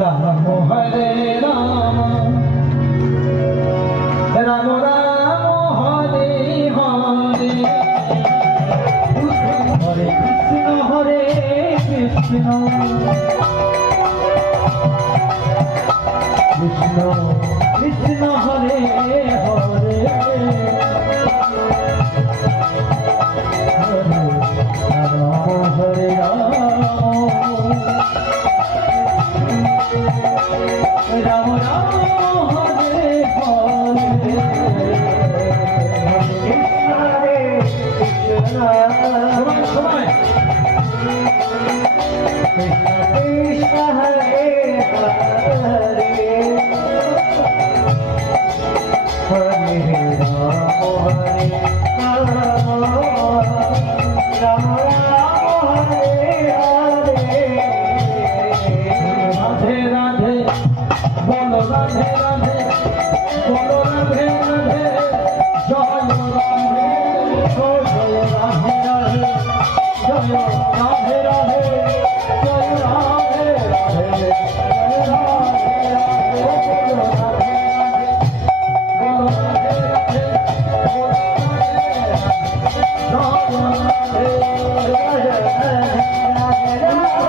রাম হরে রাম রাম রাম হরে হরে হরে কৃষ্ণ কৃষ্ণ কৃষ্ণ হরে হরে হরে রাম রাম রাম হরে হরে কৃষ্ণ সময় কৃষ্ণ হরে হরে হরে রাম হরে রাম রাম হরে হরে রাধে রাধে বলো রাধে রাধে বলো রাধে রাধে জয় রাধে জয় রাধে রাধে জয় রাধে রাধে জয় রাধে রাধে জয় রাধে রাধে বলো রাধে রাধে বলো রাধে রাধে বলো রাধে রাধে জয় রাধে রাধে